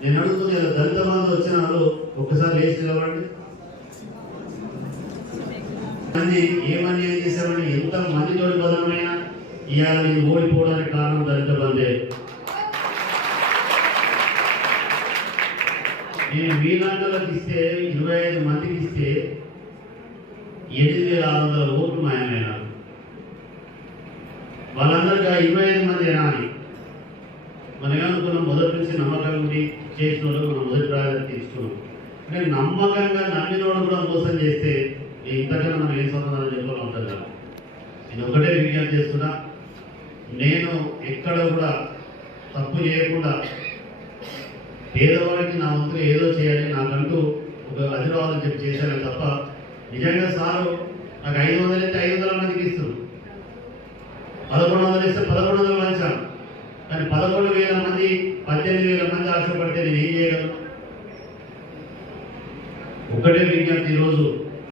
నేను అడుగుతుంది దళిత బంధు వచ్చిన వాళ్ళు ఒక్కసారి లేచి నిలబడండి. మంది ఏమని ఏం చేశామని ఎంత మందితోటి బలమైనా ఇవాళ నేను ఓడిపోవడానికి కారణం దళిత బంధే నేను మీలాంటి ఇస్తే ఇరవై ఐదు మందికి ఇస్తే ఎనిమిది వేల ఆరు వందల ఓట్లు మాయమైన వాళ్ళందరికీ ఆ ఇరవై ఐదు మంది అని మనం మొదటి నుంచి నమ్మకం ఉండి చేసిన వాళ్ళు మనం మొదటి ప్రాధాన్యత తీసుకున్నాం. కానీ నమ్మకంగా నమ్మినోడు కూడా మోసం చేస్తే ఇంతకన్నా మనం ఏం సమాధానం చెప్పాలో ఉంటుంది కదా. నేను ఒకటే విజ్ఞప్తి చేస్తున్నా. నేను ఎక్కడ కూడా తప్పు చేయకుండా పేదవాడికి నా వంతు ఏదో చేయాలి నాకంటూ ఒక అధిరావాదం చెప్పి చేశాను తప్ప నిజంగా సారు నాకు ఐదు వందలు అయితే ఐదు వందల మందికి ఇస్తున్నాను పదకొండు వందలు ఇస్తే పదకొండు వందలు పంచాను పదకొండు వేల మంది పద్దెనిమిది వేల మంది ఆశపడితే నేను ఏం చేయగలను? ఒకటే విజ్ఞప్తి ఈరోజు.